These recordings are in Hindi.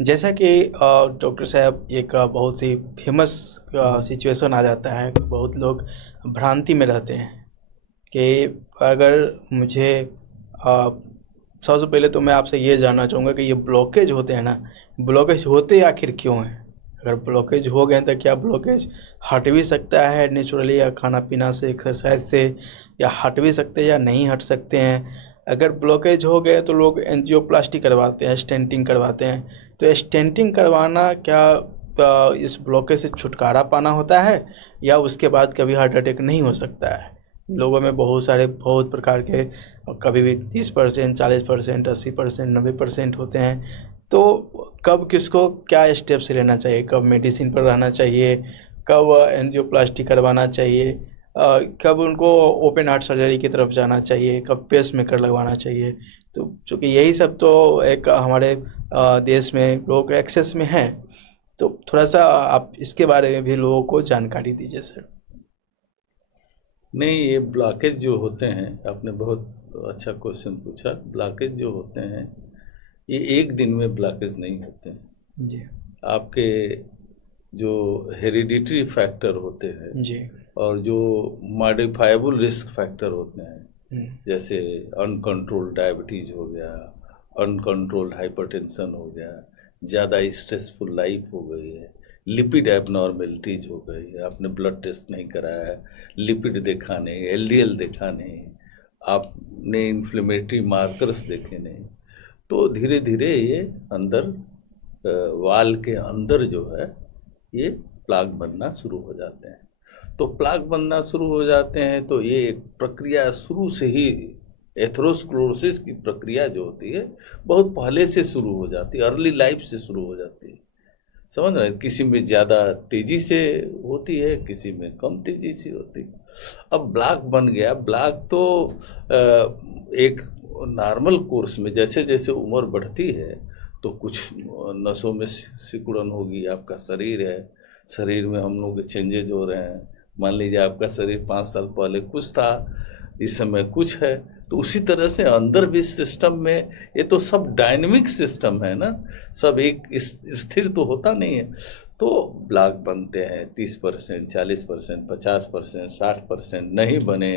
जैसा कि डॉक्टर साहब एक बहुत ही फेमस सिचुएशन आ जाता है, बहुत लोग भ्रांति में रहते हैं कि अगर मुझे सबसे पहले तो मैं आपसे ये जानना चाहूँगा कि ये ब्लॉकेज होते हैं ना, ब्लॉकेज होते आखिर क्यों हैं? अगर ब्लॉकेज हो गए तो क्या ब्लॉकेज हट भी सकता है नेचुरली, या खाना पीना से, एक्सरसाइज से, या हट भी सकते हैं या नहीं हट सकते हैं? अगर ब्लॉकेज हो गए तो लोग एंजियोप्लास्टी करवाते हैं, स्टेंटिंग करवाते हैं। तो स्टेंटिंग करवाना क्या इस ब्लॉकेज से छुटकारा पाना होता है, या उसके बाद कभी हार्ट अटैक नहीं हो सकता है? लोगों में बहुत प्रकार के, कभी भी 30%, 40%, 80%, 90% होते हैं। तो कब किसको क्या स्टेप्स लेना चाहिए? कब मेडिसिन पर रहना चाहिए? कब एंजियोप्लास्टी करवाना चाहिए? कब उनको ओपन हार्ट सर्जरी की तरफ जाना चाहिए? कब पेस मेकर लगवाना चाहिए? तो चूँकि यही सब तो एक हमारे देश में लोग एक्सेस में हैं, तो थोड़ा सा आप इसके बारे में भी लोगों को जानकारी दीजिए सर। नहीं, ये ब्लॉकेज जो होते हैं, आपने बहुत अच्छा क्वेश्चन पूछा। ब्लॉकेज जो होते हैं ये एक दिन में ब्लॉकेज नहीं होते हैं। जी। आपके जो हेरिडिटरी फैक्टर होते हैं जी। और जो मॉडिफाइबल रिस्क फैक्टर होते हैं, हम्म। जैसे अनकंट्रोल्ड डायबिटीज हो गया, अनकंट्रोल्ड हाइपरटेंशन हो गया, ज़्यादा स्ट्रेसफुल लाइफ हो गई है, लिपिड एबनॉर्मेलिटीज हो गई है, आपने ब्लड टेस्ट नहीं कराया है, लिपिड देखा नहीं, एलडीएल देखा नहीं, आपने इन्फ्लेमेटरी मार्कर्स देखे नहीं, तो धीरे धीरे ये अंदर वाल के अंदर जो है ये प्लाग बनना शुरू हो जाते हैं। तो प्लाग बनना शुरू हो जाते हैं तो ये एक प्रक्रिया शुरू से ही, एथेरोस्क्लेरोसिस की प्रक्रिया जो होती है बहुत पहले से शुरू हो जाती है, अर्ली लाइफ से शुरू हो जाती है। समझ रहे हैं? किसी में ज़्यादा तेजी से होती है, किसी में कम तेजी से होती है। अब ब्लॉक बन गया, ब्लॉक तो एक नॉर्मल कोर्स में जैसे जैसे उम्र बढ़ती है तो कुछ नसों में सिकुड़न होगी, आपका शरीर है, शरीर में हम लोग के चेंजेज हो रहे हैं। मान लीजिए आपका शरीर 5 साल पहले कुछ था, इस समय कुछ है, तो उसी तरह से अंदर भी सिस्टम में, ये तो सब डायनेमिक सिस्टम है ना, सब एक स्थिर तो होता नहीं है। तो ब्लॉक बनते हैं 30%, 40%, 50%, 60%, नहीं बने।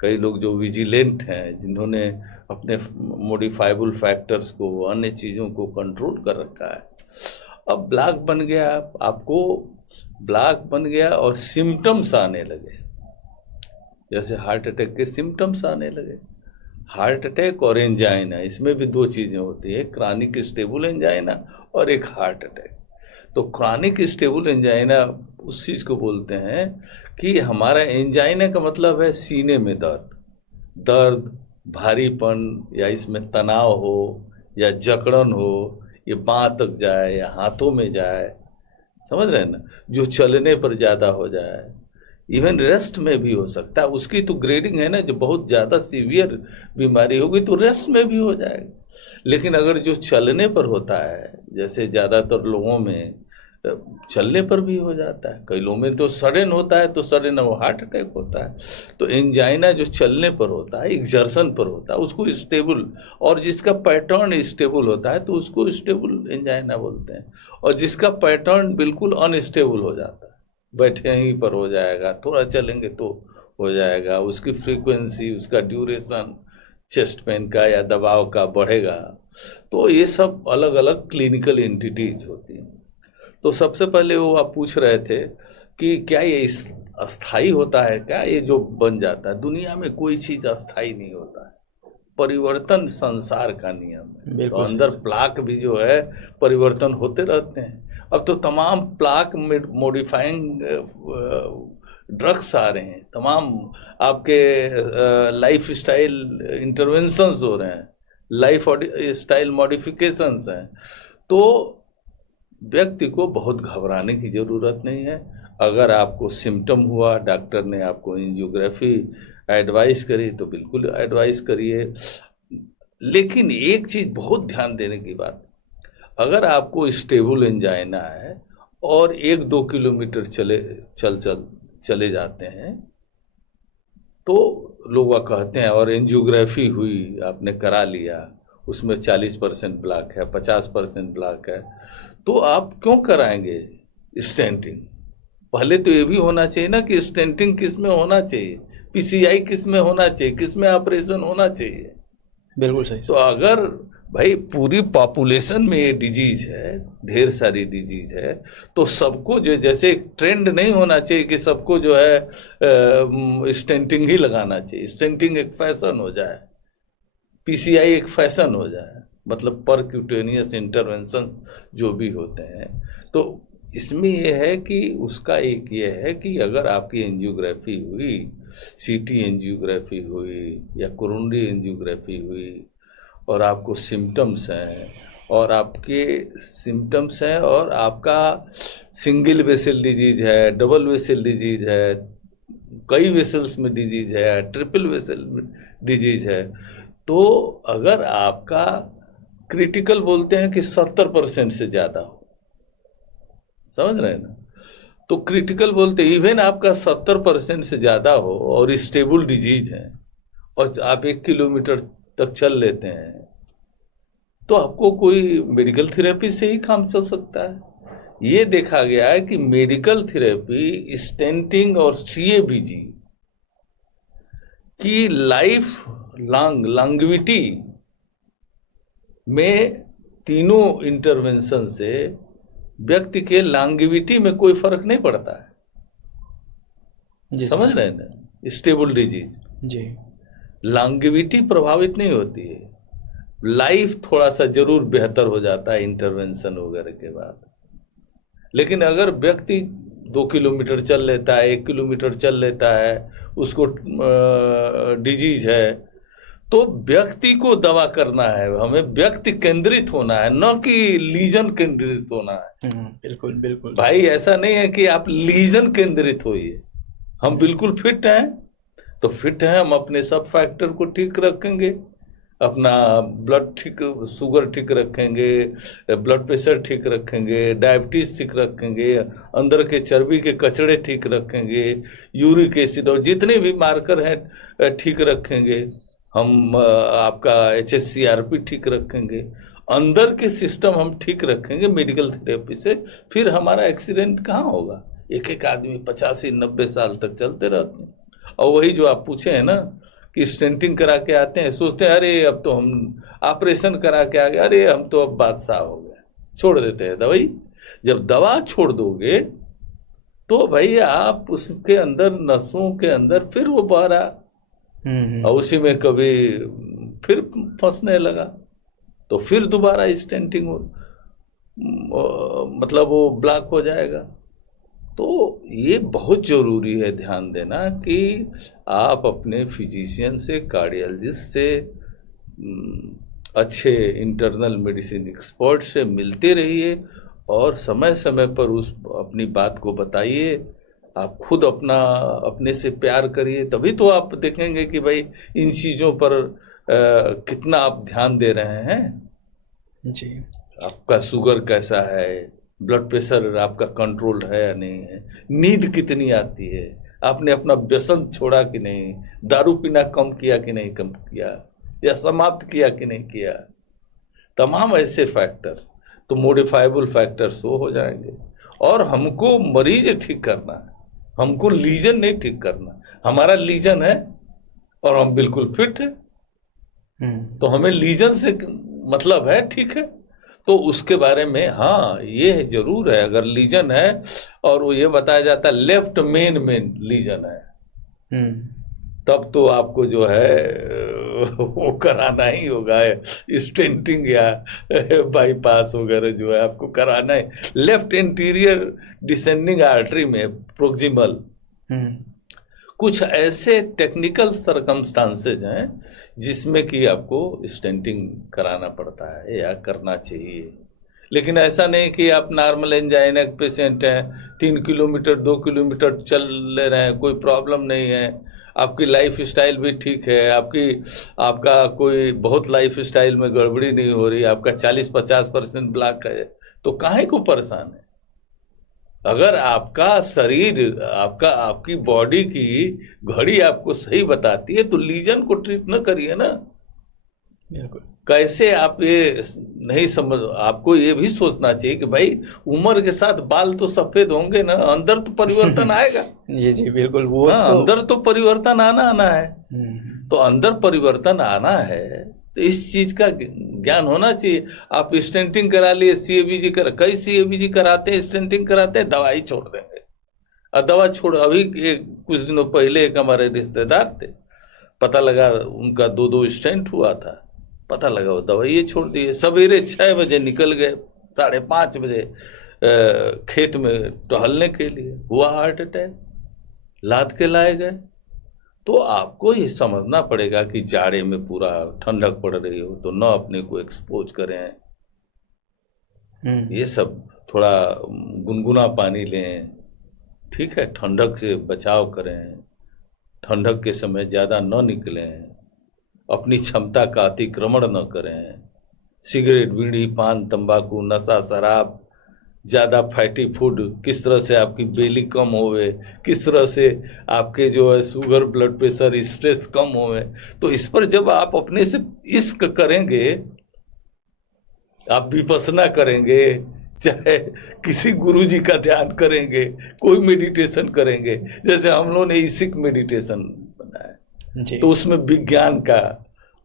कई लोग जो विजिलेंट हैं, जिन्होंने अपने मॉडिफाइबल फैक्टर्स को, अन्य चीज़ों को कंट्रोल कर रखा है, अब ब्लॉक बन गया, आपको ब्लॉक बन गया और सिम्टम्स आने लगे, जैसे हार्ट अटैक के सिम्टम्स आने लगे। हार्ट अटैक और एंजाइना, इसमें भी दो चीज़ें होती है, क्रॉनिक स्टेबल एंजाइना और एक हार्ट अटैक। तो क्रॉनिक स्टेबल एंजाइना उस चीज़ को बोलते हैं कि हमारा एंजाइना का मतलब है सीने में दर्द, दर्द, भारीपन, या इसमें तनाव हो, या जकड़न हो, ये बाँह तक जाए या हाथों में जाए, समझ रहे हैं ना, जो चलने पर ज़्यादा हो जाए, इवन रेस्ट में भी हो सकता है। उसकी तो ग्रेडिंग है ना, जो बहुत ज़्यादा सीवियर बीमारी होगी तो रेस्ट में भी हो जाएगा। लेकिन अगर जो चलने पर होता है, जैसे ज़्यादातर लोगों में चलने पर भी हो जाता है, कई लोगों में तो सडन होता है, तो सडन वो हार्ट अटैक होता है। तो एंजाइना जो चलने पर होता है, एक्सर्शन पर होता है, उसको स्टेबल, और जिसका पैटर्न स्टेबल होता है तो उसको स्टेबल एंजाइना बोलते हैं। और जिसका पैटर्न बिल्कुल अनस्टेबल हो जाता है, बैठे यहीं पर हो जाएगा, थोड़ा चलेंगे तो हो जाएगा, उसकी फ्रीक्वेंसी, उसका ड्यूरेशन चेस्ट पेन का या दबाव का बढ़ेगा। तो ये सब अलग अलग क्लिनिकल एंटिटीज होती हैं। तो सबसे पहले वो आप पूछ रहे थे कि क्या ये अस्थाई होता है, क्या ये जो बन जाता है? दुनिया में कोई चीज अस्थाई नहीं होता है, परिवर्तन संसार का नियम है। तो बिल्कुल अंदर सही। प्लाक भी जो है परिवर्तन होते रहते हैं। अब तो तमाम प्लाक मॉडिफाइंग ड्रग्स आ रहे हैं, तमाम आपके लाइफ स्टाइल इंटरवेंशंस हो रहे हैं, लाइफ स्टाइल मॉडिफिकेशंस हैं। तो व्यक्ति को बहुत घबराने की ज़रूरत नहीं है। अगर आपको सिम्टम हुआ, डॉक्टर ने आपको एंजियोग्राफी एडवाइस करी तो बिल्कुल एडवाइस करिए। लेकिन एक चीज़ बहुत ध्यान देने की बात, अगर आपको स्टेबल एंजाइना है और 1-2 किलोमीटर चले जाते हैं, तो लोग कहते हैं, और एंजियोग्राफी हुई, आपने करा लिया, उसमें 40% ब्लॉक है, 50% ब्लॉक है, तो आप क्यों कराएंगे स्टेंटिंग? पहले तो ये भी होना चाहिए ना कि स्टेंटिंग किस में होना चाहिए, पीसीआई किस में होना चाहिए, किस में ऑपरेशन होना चाहिए। बिल्कुल सही तो अगर भाई पूरी पॉपुलेशन में ये डिजीज है, ढेर सारी डिजीज है, तो सबको जो जैसे ट्रेंड नहीं होना चाहिए कि सबको जो है स्टेंटिंग ही लगाना चाहिए, स्टेंटिंग एक फैशन हो जाए, पीसीआई एक फैशन हो जाए, मतलब परक्यूटेनियस इंटरवेंशन जो भी होते हैं। तो इसमें यह है कि उसका एक ये है कि अगर आपकी एंजियोग्राफी हुई, सीटी एंजियोग्राफी हुई या कोरोनरी एंजियोग्राफी हुई और आपको सिम्टम्स हैं और आपके सिम्टम्स हैं और आपका सिंगल वेसल डिजीज है, डबल वेसल डिजीज है, कई वेसल्स में डिजीज है, ट्रिपल वेसल डिजीज है, तो अगर आपका क्रिटिकल बोलते हैं कि 70% से ज़्यादा हो, समझ रहे हैं ना, तो क्रिटिकल बोलते इवन आपका 70% से ज़्यादा हो और स्टेबल डिजीज है और आप 1 किलोमीटर तक चल लेते हैं, तो आपको कोई मेडिकल थेरेपी से ही काम चल सकता है। ये देखा गया है कि मेडिकल थेरेपी, स्टेंटिंग और सीएबीजी की लाइफ लॉन्गेविटी में, तीनों इंटरवेंशन से व्यक्ति के लॉन्गेविटी में कोई फर्क नहीं पड़ता है। समझ रहे हैं ना, स्टेबल डिजीज जी, लॉन्गेविटी प्रभावित नहीं होती है, लाइफ थोड़ा सा जरूर बेहतर हो जाता है इंटरवेंशन वगैरह के बाद। लेकिन अगर व्यक्ति 2 किलोमीटर चल लेता है, 1 किलोमीटर चल लेता है, उसको डिजीज है, तो व्यक्ति को दवा करना है, हमें व्यक्ति केंद्रित होना है, न कि लीजन केंद्रित होना है। बिल्कुल बिल्कुल भाई ऐसा नहीं है कि आप लीजन केंद्रित होइए। हम बिल्कुल फिट हैं, तो फिट हैं, हम अपने सब फैक्टर को ठीक रखेंगे, अपना ब्लड ठीक, शुगर ठीक रखेंगे, ब्लड प्रेशर ठीक रखेंगे, डायबिटीज ठीक रखेंगे, अंदर के चर्बी के कचड़े ठीक रखेंगे, यूरिक एसिड और जितने भी मार्कर हैं ठीक रखेंगे, हम आपका HSCRP ठीक रखेंगे, अंदर के सिस्टम हम ठीक रखेंगे मेडिकल थेरेपी से, फिर हमारा एक्सीडेंट कहाँ होगा। एक एक आदमी 85-90 साल तक चलते रहते हैं। और वही जो आप पूछे हैं ना कि स्टेंटिंग करा के आते हैं, सोचते हैं अरे अब तो हम ऑपरेशन करा के आ गए, अरे हम तो अब बादशाह हो गए, छोड़ देते हैं दवाई। जब दवा छोड़ दोगे तो भाई आप उसके अंदर, नसों के अंदर फिर वो बहरा और उसी में कभी फिर फंसने लगा, तो फिर दोबारा स्टेंटिंग मतलब वो ब्लॉक हो जाएगा। तो ये बहुत ज़रूरी है ध्यान देना कि आप अपने फिजिशियन से, कार्डियोलॉजिस्ट से, अच्छे इंटरनल मेडिसिन एक्सपर्ट से मिलते रहिए और समय समय पर उस अपनी बात को बताइए। आप खुद अपने से प्यार करिए, तभी तो आप देखेंगे कि भाई इन चीज़ों पर कितना आप ध्यान दे रहे हैं। जी, आपका शुगर कैसा है, ब्लड प्रेशर आपका कंट्रोल है या नहीं है, नींद कितनी आती है, आपने अपना व्यसन छोड़ा कि नहीं, दारू पीना कम किया कि नहीं कम किया, या समाप्त किया कि नहीं किया। तमाम ऐसे फैक्टर तो मॉडिफाइबल फैक्टर्स वो हो जाएंगे। और हमको मरीज ठीक करना है, हमको लीजन नहीं ठीक करना। हमारा लीजन है और हम बिल्कुल फिट है, तो हमें लीजन से मतलब है, ठीक है, तो उसके बारे में हाँ ये जरूर है, अगर लीजन है और वो ये बताया जाता है लेफ्ट मेन लीजन है, तब तो आपको जो है वो कराना ही होगा, स्टेंटिंग या बाईपास वगैरह जो है आपको कराना है। लेफ्ट इंटीरियर डिसेंडिंग आर्टरी में प्रोक्सिमल कुछ ऐसे टेक्निकल सरकमस्टांसेज हैं जिसमें कि आपको स्टेंटिंग कराना पड़ता है या करना चाहिए। लेकिन ऐसा नहीं कि आप नॉर्मल एंजाइना पेशेंट हैं, 3 किलोमीटर 2 किलोमीटर चल ले रहे हैं, कोई प्रॉब्लम नहीं है, आपकी लाइफ स्टाइल भी ठीक है, आपका कोई बहुत लाइफ स्टाइल में गड़बड़ी नहीं हो रही, आपका 40-50% ब्लॉक है, तो काहे को परेशान है। अगर आपका शरीर, आपकी बॉडी की घड़ी आपको सही बताती है तो लीजन को ट्रीट न करिए ना। बिल्कुल। कैसे आप ये नहीं समझ, आपको ये भी सोचना चाहिए कि भाई उम्र के साथ बाल तो सफेद होंगे ना, अंदर तो परिवर्तन आएगा। जी जी बिल्कुल, वो हाँ, उसको अंदर तो परिवर्तन आना है। हम्म, तो अंदर परिवर्तन आना है तो इस चीज का ज्ञान होना चाहिए। आप स्टेंटिंग करा लिए, सीएबीजी कई सीएबीजी कराते हैं, स्टेंटिंग कराते हैं, दवाई छोड़ देंगे। और दवा छोड़, अभी कुछ दिनों पहले एक हमारे रिश्तेदार थे, पता लगा उनका 2-2 स्टेंट हुआ था, पता लगा वो दवाई छोड़ दिए। सवेरे 6 बजे निकल गए, 5:30 बजे खेत में टहलने के लिए, हुआ हार्ट अटैक, लाद के लाए गए। तो आपको ये समझना पड़ेगा कि जाड़े में पूरा ठंडक पड़ रही हो तो न अपने को एक्सपोज करें, ये सब थोड़ा गुनगुना पानी लें, ठीक है, ठंडक से बचाव करें, ठंडक के समय ज़्यादा न निकलें, अपनी क्षमता का अतिक्रमण न करें, सिगरेट, बीड़ी, पान, तंबाकू, नशा, शराब, ज़्यादा फैटी फूड, किस तरह से आपकी बेली कम होवे, किस तरह से आपके जो है शुगर, ब्लड प्रेशर, स्ट्रेस कम होवे। तो इस पर जब आप अपने से इश्क करेंगे, आप विपස්සना करेंगे, चाहे किसी गुरुजी का ध्यान करेंगे, कोई मेडिटेशन करेंगे, जैसे हम लोगों ने इसिक मेडिटेशन बनाया जी तो उसमें विज्ञान का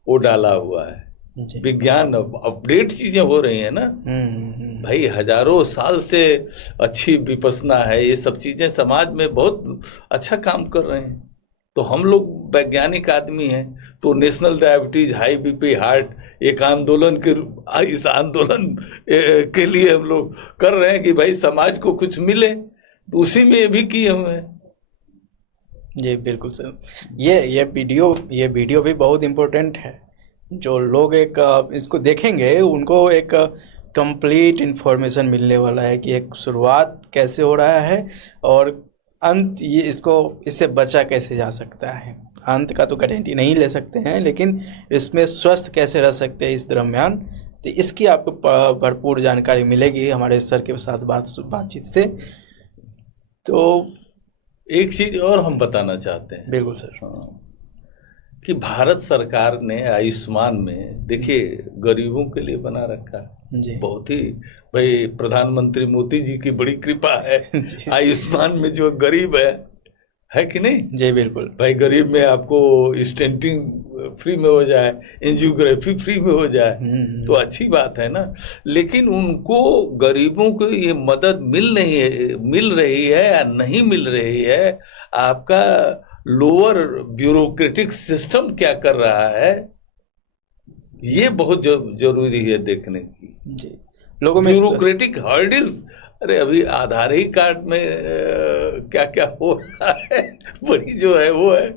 वो डाला हुआ है, जी विज्ञान, अपडेट चीजें हो रही हैं ना भाई, हजारों साल से अच्छी विपස්සना है, ये सब चीजें समाज में बहुत अच्छा काम कर रहे हैं। तो हम लोग वैज्ञानिक आदमी हैं, तो national diabetes, high BP, heart एक आंदोलन के इस आंदोलन के लिए हम लोग कर रहे हैं कि भाई समाज को कुछ मिले, तो उसी में ये भी किए हुए हैं। जी बिल्कुल सर, ये वीडियो भी बहुत इम्पोर्टेंट है। जो लोग एक इसको देखेंगे उनको एक कंप्लीट इन्फॉर्मेशन मिलने वाला है कि एक शुरुआत कैसे हो रहा है और अंत ये इससे बचा कैसे जा सकता है। अंत का तो गारंटी नहीं ले सकते हैं, लेकिन इसमें स्वस्थ कैसे रह सकते हैं इस दरम्यान, तो इसकी आपको भरपूर जानकारी मिलेगी हमारे सर के साथ बातचीत से। तो एक चीज और हम बताना चाहते हैं। बिल्कुल सर। हाँ, कि भारत सरकार ने आयुष्मान में, देखिए, गरीबों के लिए बना रखा है, जी बहुत ही, भाई प्रधानमंत्री मोदी जी की बड़ी कृपा है आयुष्मान में, जो गरीब है कि नहीं? जी बिल्कुल। भाई गरीब में आपको स्टेंटिंग फ्री में हो जाए, एंजियोग्राफी फ्री में हो जाए, तो अच्छी बात है ना। लेकिन उनको, गरीबों को ये मदद मिल रही है या नहीं मिल रही है, आपका लोअर ब्यूरोक्रेटिक सिस्टम क्या कर रहा है, ये बहुत जरूरी है देखने की। जी, लोगों में ब्यूरोक्रेटिक हर्डल्स, अरे अभी आधार ही कार्ड में क्या क्या हो रहा है, बड़ी जो है वो है।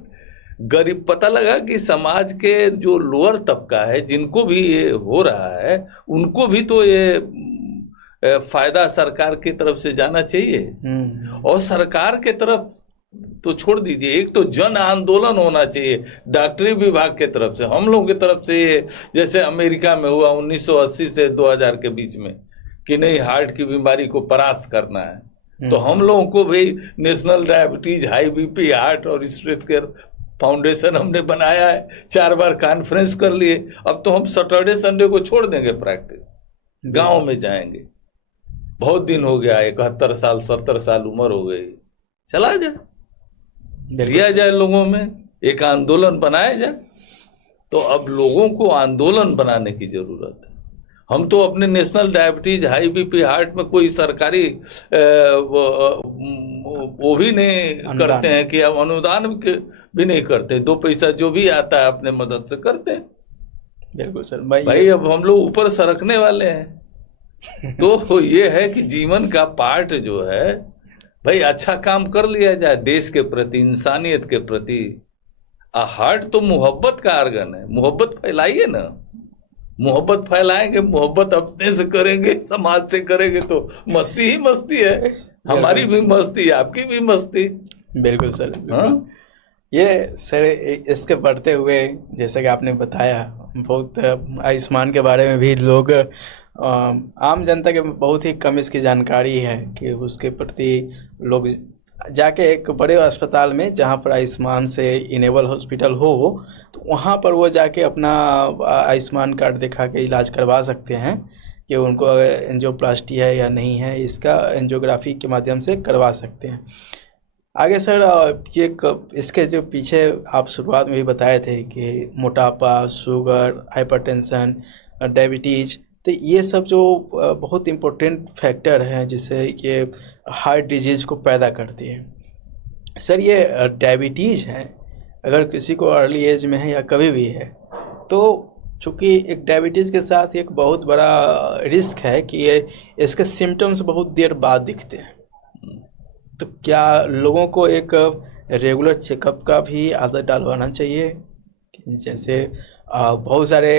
गरीब, पता लगा कि समाज के जो लोअर तबका है, जिनको भी ये हो रहा है, उनको भी तो ये फायदा सरकार की तरफ से जाना चाहिए। और सरकार के तरफ तो छोड़ दीजिए, एक तो जन आंदोलन होना चाहिए डॉक्टरी विभाग के तरफ से, हम लोगों की तरफ से। ये जैसे अमेरिका में हुआ 1980 से 2000 के बीच में, कि नहीं, हार्ट की बीमारी को परास्त करना है, तो हम लोगों को भी national diabetes, high BP, heart और स्ट्रेस केयर फाउंडेशन हमने बनाया है, 4 बार कॉन्फ्रेंस कर लिए। अब तो हम सैटरडे संडे को छोड़ देंगे प्रैक्टिस, गांव में जाएंगे। बहुत दिन हो गया, 71 साल 70 साल उम्र हो गई, चला जाए, दिया जाए लोगों में, एक आंदोलन बनाया जाए। तो अब लोगों को आंदोलन बनाने की जरूरत है। हम तो अपने national diabetes, high BP, heart में कोई सरकारी वो भी नहीं करते हैं, कि हम अनुदान भी नहीं करते, 2 पैसा जो भी आता है अपने मदद से करते हैं। बिल्कुल सर। भाई अब हम लोग ऊपर सरकने वाले हैं। तो ये है कि जीवन का पार्ट जो है, भाई अच्छा काम कर लिया जाए देश के प्रति, इंसानियत के प्रति। हार्ट तो मोहब्बत का आर्गन है, मोहब्बत फैलाइए ना, मोहब्बत फैलाएंगे, मोहब्बत अपने से करेंगे, समाज से करेंगे, तो मस्ती ही मस्ती है, हमारी भी मस्ती, आपकी भी मस्ती। बिल्कुल सर। हाँ, ये सर, इसके बढ़ते हुए जैसा कि आपने बताया, बहुत आयुष्मान के बारे में भी लोग, आम जनता के बहुत ही कम इसकी जानकारी है कि उसके प्रति लोग जाके एक बड़े अस्पताल में जहाँ पर आयुष्मान से इनेबल हॉस्पिटल हो, तो वहाँ पर वो जाके अपना आयुष्मान कार्ड दिखा के इलाज करवा सकते हैं कि उनको एंजियोप्लास्टी है या नहीं है, इसका एंजियोग्राफी के माध्यम से करवा सकते हैं। आगे सर, इसके जो पीछे आप शुरुआत में भी बताए थे कि मोटापा, शुगर, हाइपरटेंशन, डायबिटीज, तो ये सब जो बहुत इम्पोर्टेंट फैक्टर हैं जिससे ये हार्ट डिजीज़ को पैदा करती है। सर ये डायबिटीज़ है, अगर किसी को अर्ली एज में है या कभी भी है, तो चूँकि एक डायबिटीज़ के साथ एक बहुत बड़ा रिस्क है कि ये इसके सिम्टम्स बहुत देर बाद दिखते हैं। तो क्या लोगों को एक रेगुलर चेकअप का भी आदत डालवाना चाहिए? जैसे बहुत सारे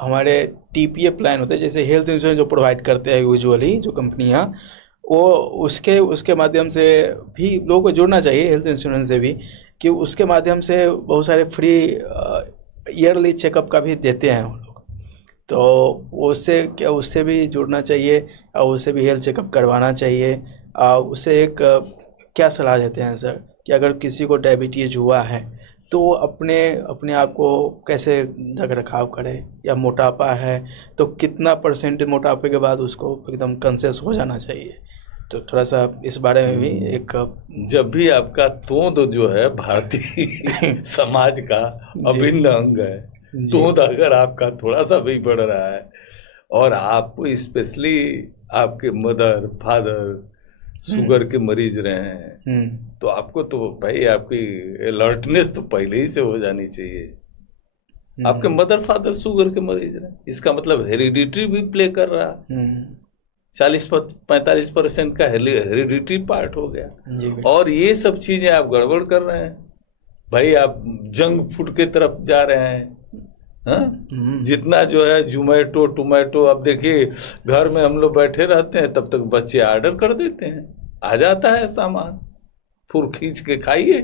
हमारे टीपीए प्लान होते हैं, जैसे हेल्थ इंश्योरेंस जो प्रोवाइड करते हैं यूजुअली जो कंपनियां, वो उसके माध्यम से भी लोगों को जोड़ना चाहिए हेल्थ इंश्योरेंस से भी, कि उसके माध्यम से बहुत सारे फ्री ईयरली चेकअप का भी देते हैं वो लोग। तो उससे भी जुड़ना चाहिए और उससे भी हेल्थ चेकअप करवाना चाहिए। उससे एक क्या सलाह देते हैं सर कि अगर किसी को डायबिटीज़ हुआ है तो वो अपने आप को कैसे रख रखाव करे, या मोटापा है तो कितना % मोटापे के बाद उसको एकदम कॉन्शियस हो जाना चाहिए? तो थोड़ा सा इस बारे में भी एक जब भी आपका तोंद जो है भारतीय समाज का अभिन्न अंग है, तोंद अगर आपका थोड़ा सा भी बढ़ रहा है और आपको स्पेशली आपके मदर फादर शुगर के मरीज रहे हैं, तो आपको तो भाई आपकी अलर्टनेस तो पहले ही से हो जानी चाहिए। आपके मदर फादर शुगर के मरीज रहे, इसका मतलब हेरिडिटरी भी प्ले कर रहा है। 40-45% का हेरिडिटरी पार्ट हो गया। और ये सब चीजें आप गड़बड़ कर रहे हैं भाई, आप जंक फूड के तरफ जा रहे हैं। जितना जो है जोमेटो टोमेटो, अब देखिए घर में हम लोग बैठे रहते हैं तब तक बच्चे ऑर्डर कर देते हैं, आ जाता है सामान, फिर खींच के खाइए।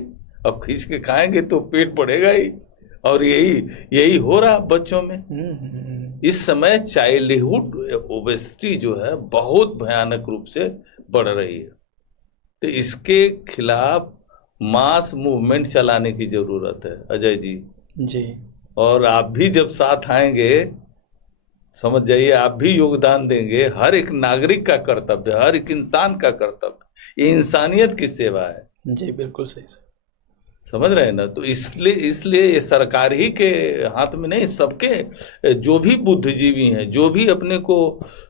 अब खींच के खाएंगे तो पेट बढ़ेगा ही, और यही हो रहा बच्चों में। इस समय चाइल्डहुड ओबेसिटी जो है बहुत भयानक रूप से बढ़ रही है। तो इसके खिलाफ मास मूवमेंट चलाने की जरूरत है अजय जी। और आप भी जब साथ आएंगे, समझ जाइए, आप भी योगदान देंगे। हर एक नागरिक का कर्तव्य, हर एक इंसान का कर्तव्य, ये इंसानियत की सेवा है। जी बिल्कुल सही सर, समझ रहे हैं ना। तो इसलिए ये सरकार ही के हाथ में नहीं, सबके जो भी बुद्धिजीवी हैं, जो भी अपने को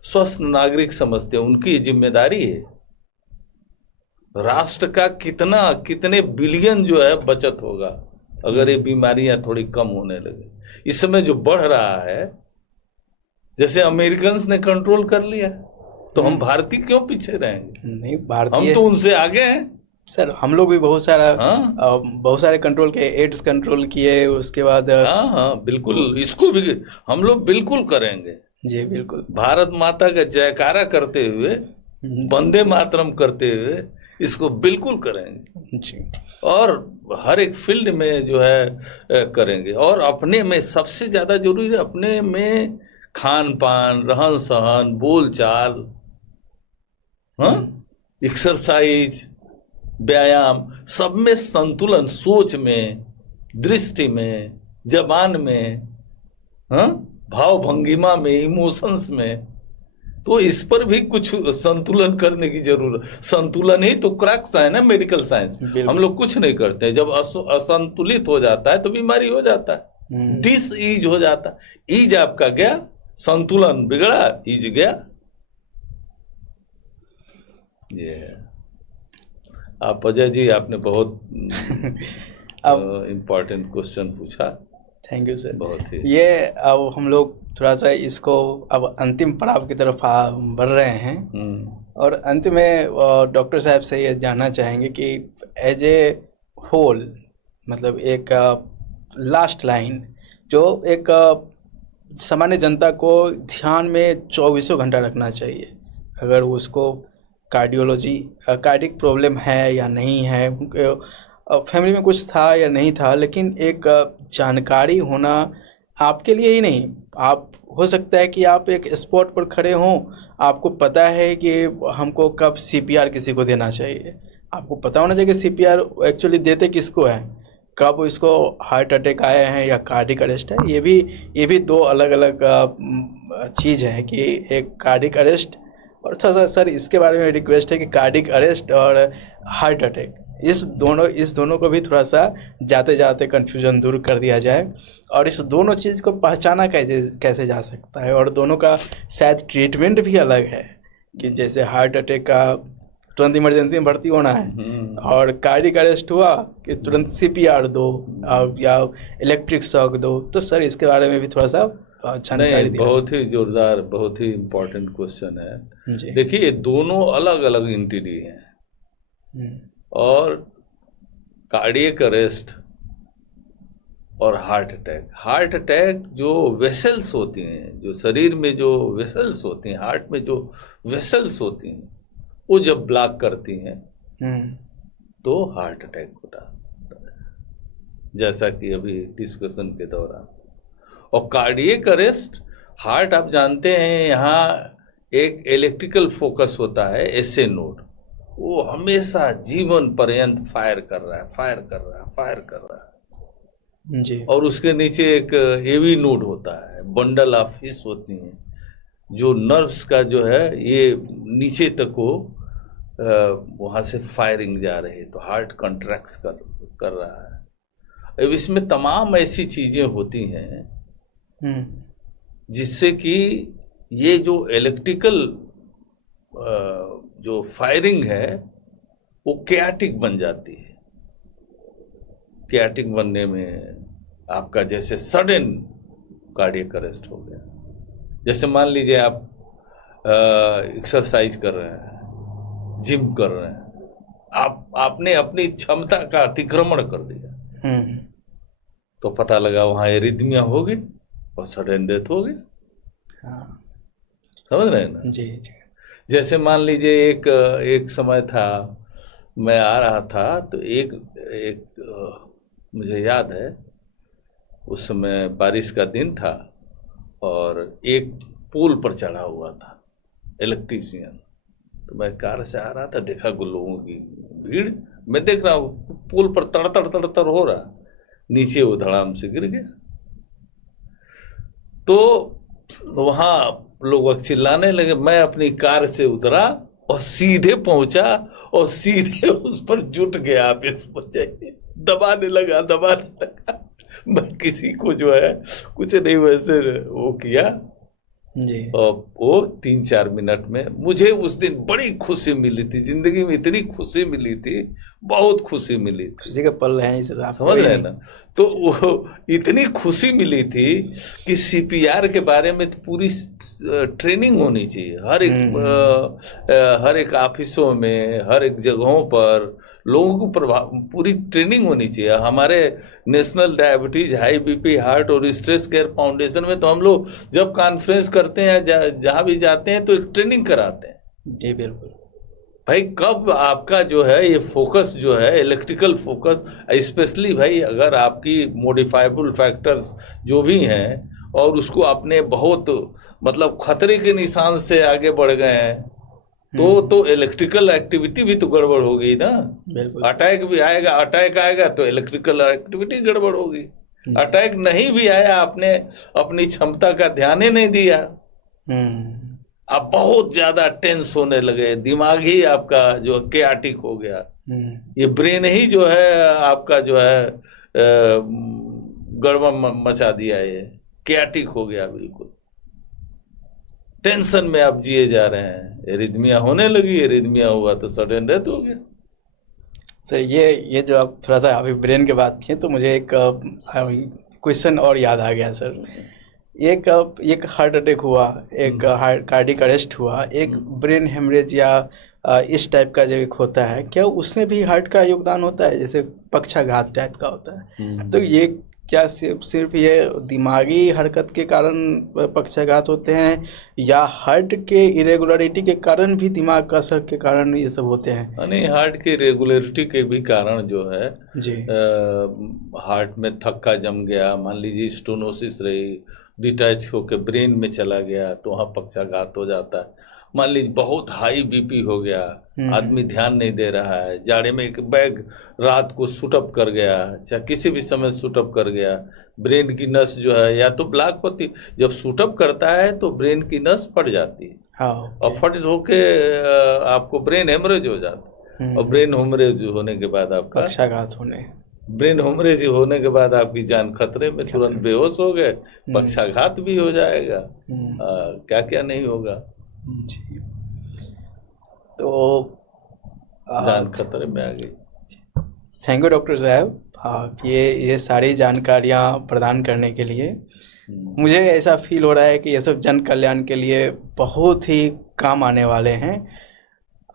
स्वस्थ नागरिक समझते हैं, उनकी जिम्मेदारी है। राष्ट्र का कितने बिलियन जो है बचत होगा अगर ये बीमारियां थोड़ी कम होने लगे। इस समय जो बढ़ रहा है, जैसे अमेरिकन ने कंट्रोल कर लिया, तो हम भारतीय क्यों पीछे रहेंगे? नहीं, भारतीय हम तो उनसे आगे हैं सर। हम लोग भी बहुत सारे कंट्रोल किए, एड्स कंट्रोल किए, उसके बाद हाँ बिल्कुल, इसको भी हम लोग बिल्कुल करेंगे। जी बिल्कुल, भारत माता का जयकारा करते हुए, वंदे मातरम करते हुए इसको बिल्कुल करेंगे जी। और हर एक फील्ड में जो है करेंगे। और अपने में सबसे ज्यादा जरूरी है, अपने में खान पान, रहन सहन, बोल चाल, एक्सरसाइज, व्यायाम, सब में संतुलन, सोच में, दृष्टि में, जबान में, भाव भंगिमा में, इमोशंस में, तो इस पर भी कुछ संतुलन करने की जरूरत। संतुलन ही तो क्रक्स है ना मेडिकल साइंस। हम लोग कुछ नहीं करते, जब असंतुलित हो जाता है तो बीमारी हो जाता है, डिस ईज हो जाता है। ईज आपका गया, संतुलन बिगड़ा, ईज गया। ये आप अजय जी, आपने बहुत इम्पोर्टेंट क्वेश्चन पूछा। Thank you sir. बहुत ही ये अब हम लोग थोड़ा सा इसको अब अंतिम पड़ाव की तरफ बढ़ रहे हैं, और अंत में डॉक्टर साहब से ये जानना चाहेंगे कि एज ए होल, मतलब एक लास्ट लाइन जो एक सामान्य जनता को ध्यान में 24 घंटा रखना चाहिए, अगर उसको कार्डिक प्रॉब्लम है या नहीं है, फैमिली में कुछ था या नहीं था, लेकिन एक जानकारी होना आपके लिए ही नहीं, आप हो सकता है कि आप एक स्पॉट पर खड़े हों, आपको पता है कि हमको कब CPR किसी को देना चाहिए, आपको पता होना चाहिए कि सीपीआर एक्चुअली देते किसको है, कब इसको हार्ट अटैक आए हैं या कार्डिक अरेस्ट है। ये भी दो अलग अलग चीज़ हैं कि एक कार्डिक अरेस्ट, और थोड़ा सा सर इसके बारे में रिक्वेस्ट है कि कार्डिक अरेस्ट और हार्ट अटैक इस दोनों को भी थोड़ा सा जाते जाते कन्फ्यूजन दूर कर दिया जाए, और इस दोनों चीज़ को पहचाना कैसे कैसे जा सकता है, और दोनों का शायद ट्रीटमेंट भी अलग है कि जैसे हार्ट अटैक का तुरंत इमरजेंसी में भर्ती होना है, और कार्डिक अरेस्ट हुआ कि तुरंत सीपीआर दो या इलेक्ट्रिक शॉक दो। तो सर इसके बारे में भी थोड़ा सा जानकारी नहीं, दिया बहुत ही जोरदार, बहुत ही इम्पोर्टेंट क्वेश्चन है। जी। देखिए, ये दोनों अलग अलग एंटिटी हैं, हम्म, और कार्डियक अरेस्ट और हार्ट अटैक जो वेसल्स होती हैं, जो शरीर में जो वेसल्स होती हैं, हार्ट में जो वेसल्स होती हैं, वो जब ब्लॉक करती हैं हम्म, तो हार्ट अटैक होता है, जैसा कि अभी डिस्कशन के दौरान। और कार्डियक अरेस्ट, हार्ट आप जानते हैं यहाँ एक इलेक्ट्रिकल फोकस होता है, एसए नोड, वो हमेशा जीवन पर्यंत फायर कर रहा है, फायर कर रहा है, फायर कर रहा है। जी। और उसके नीचे एक एवी नोड होता है, बंडल ऑफ हिस होती हैं, जो नर्व्स का जो है ये नीचे तक को वहाँ से फायरिंग जा रही है, तो हार्ट कॉन्ट्रैक्ट्स कर रहा है। अब इसमें तमाम ऐसी चीज़ें होती हैं जिससे कि ये जो इलेक्ट्रिकल जो फायरिंग है वो कैटिक बन जाती है। कैटिक बनने में आपका जैसे सडन कार्डियक अरेस्ट हो गया, जैसे मान लीजिए आप एक्सरसाइज कर रहे हैं, जिम कर रहे हैं, आपने अपनी क्षमता का अतिक्रमण कर दिया, तो पता लगा वहां एरिथमिया हो गई और सडन डेथ हो गई। हाँ, समझ रहे हैं ना? जी जी। जैसे मान लीजिए एक समय था, मैं आ रहा था तो एक मुझे याद है, उस समय बारिश का दिन था और एक पुल पर चढ़ा हुआ था इलेक्ट्रीशियन, तो मैं कार से आ रहा था, देखा लोगों की भीड़, मैं देख रहा हूँ पुल पर तड़तड़ तड़तड़ हो रहा, नीचे वो धड़ाम से गिर गया। तो वहां लोग चिल्लाने लगे, मैं अपनी कार से उतरा और सीधे पहुंचा और सीधे उस पर जुट गया, आप इस पर जाइए, दबाने लगा। मैं किसी को जो है कुछ नहीं वैसे वो किया जी। और वो 3-4 मिनट में मुझे उस दिन बड़ी खुशी मिली थी, जिंदगी में इतनी खुशी मिली थी, बहुत खुशी मिली थी। खुशी के पल हैं इस आप समझ रहे हैं ना? तो वो इतनी खुशी मिली थी कि सीपीआर के बारे में तो पूरी ट्रेनिंग होनी चाहिए, हर एक ऑफिसों में, हर एक जगहों पर लोगों को पूरी ट्रेनिंग होनी चाहिए। हमारे national diabetes, high BP, heart और स्ट्रेस केयर फाउंडेशन में तो हम लोग जब कॉन्फ्रेंस करते हैं, जहाँ भी जाते हैं, तो एक ट्रेनिंग कराते हैं। जी बिल्कुल भाई, कब आपका जो है ये फोकस जो है इलेक्ट्रिकल फोकस, स्पेशली भाई अगर आपकी मॉडिफाइबल फैक्टर्स जो भी हैं और उसको आपने बहुत मतलब खतरे के निशान से आगे बढ़ गए हैं, तो इलेक्ट्रिकल एक्टिविटी भी तो गड़बड़ हो गई ना। बिल्कुल। अटैक भी आएगा, अटैक आएगा तो इलेक्ट्रिकल एक्टिविटी गड़बड़ होगी। अटैक नहीं भी आया, आपने अपनी क्षमता का ध्यान ही नहीं दिया, आप बहुत ज्यादा टेंस होने लगे, दिमाग ही आपका जो कैटिक हो गया, ये ब्रेन ही जो है आपका जो है गड़बड़ मचा दिया, ये कैटिक हो गया, बिल्कुल टेंशन में आप जिए जा रहे हैं, एरिथमिया होने लगी, एरिथमिया हुआ तो सडन डेथ हो गया। सर ये जो आप थोड़ा सा अभी ब्रेन की बात किए तो मुझे एक क्वेश्चन और याद आ गया सर। एक हार्ट अटैक हुआ, एक कार्डिक अरेस्ट हुआ, एक ब्रेन हेमरेज या इस टाइप का जो एक होता है, क्या उसमें भी हार्ट का योगदान होता है, जैसे पक्षाघात टाइप का होता है? तो ये क्या सिर्फ ये दिमागी हरकत के कारण पक्षाघात होते हैं, या हार्ट के इरेगुलरिटी के कारण भी, दिमाग का असर के कारण ये सब होते हैं? नहीं, हार्ट की रेगुलरिटी के भी कारण जो है जी। हार्ट में थक्का जम गया, मान लीजिए स्टोनोसिस रही, डिटैच होकर ब्रेन में चला गया, तो वहाँ पक्षाघात हो जाता है। मान लीजिए बहुत हाई बीपी हो गया, आदमी ध्यान नहीं दे रहा है, जाड़े में एक बैग रात को शूटअप कर गया, चाहे किसी भी समय शूटअप कर गया, ब्रेन की नस जो है या तो ब्लॉक होती, जब शूटअप करता है तो ब्रेन की नस फट जाती है, हाँ, और फट होके आपको ब्रेन हेमरेज हो जाता है, और ब्रेन हेमरेज होने के बाद आपका पक्षाघात होने, ब्रेन हेमरेज होने के बाद आपकी जान खतरे में, तुरंत बेहोश हो गए, पक्षाघात भी हो जाएगा, क्या क्या नहीं होगा जी। तो जान खतरे में आ गई। थैंक यू डॉक्टर साहब, आप ये सारी जानकारियाँ प्रदान करने के लिए। मुझे ऐसा फील हो रहा है कि ये सब जन कल्याण के लिए बहुत ही काम आने वाले हैं।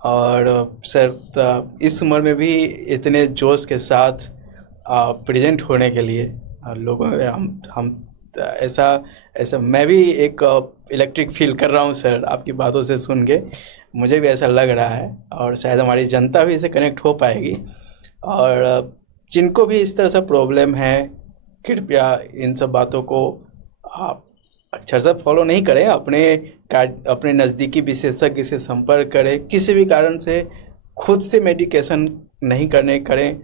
और सर इस उम्र में भी इतने जोश के साथ प्रेजेंट होने के लिए लोगों में हम ऐसा मैं भी एक इलेक्ट्रिक फील कर रहा हूँ सर, आपकी बातों से सुन के मुझे भी ऐसा लग रहा है, और शायद हमारी जनता भी इससे कनेक्ट हो पाएगी। और जिनको भी इस तरह से प्रॉब्लम है, कृपया इन सब बातों को आप अक्षर से फॉलो नहीं करें, अपने नज़दीकी विशेषज्ञ से संपर्क करें। किसी भी कारण से खुद से मेडिकेशन नहीं करें।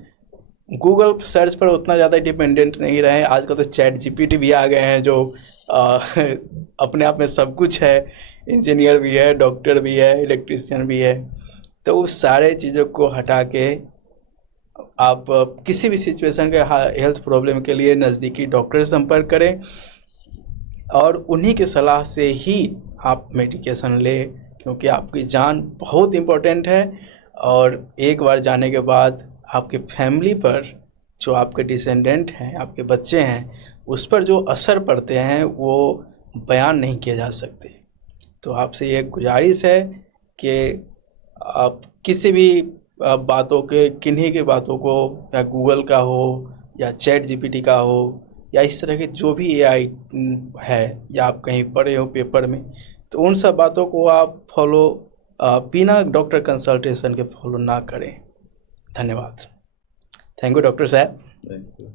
गूगल सर्च पर उतना ज़्यादा डिपेंडेंट नहीं रहें। आजकल तो चैट जीपीटी भी आ गए हैं जो अपने आप में सब कुछ है, इंजीनियर भी है, डॉक्टर भी है, इलेक्ट्रिशियन भी है। तो उस सारे चीज़ों को हटा के आप किसी भी सिचुएशन के हेल्थ प्रॉब्लम के लिए नज़दीकी डॉक्टर से संपर्क करें, और उन्हीं की सलाह से ही आप मेडिकेशन लें, क्योंकि आपकी जान बहुत इम्पोर्टेंट है। और एक बार जाने के बाद आपके फैमिली पर, जो आपके डिसेंडेंट हैं, आपके बच्चे हैं, उस पर जो असर पड़ते हैं वो बयान नहीं किए जा सकते। तो आपसे ये गुजारिश है कि आप किसी भी बातों के, किन्हीं की बातों को, या गूगल का हो या चैट जीपीटी का हो या इस तरह के जो भी एआई है, या आप कहीं पढ़े हो पेपर में, तो उन सब बातों को आप फॉलो बिना डॉक्टर कंसल्टेशन के फॉलो ना करें। धन्यवाद। थैंक यू डॉक्टर साहब। Thank you.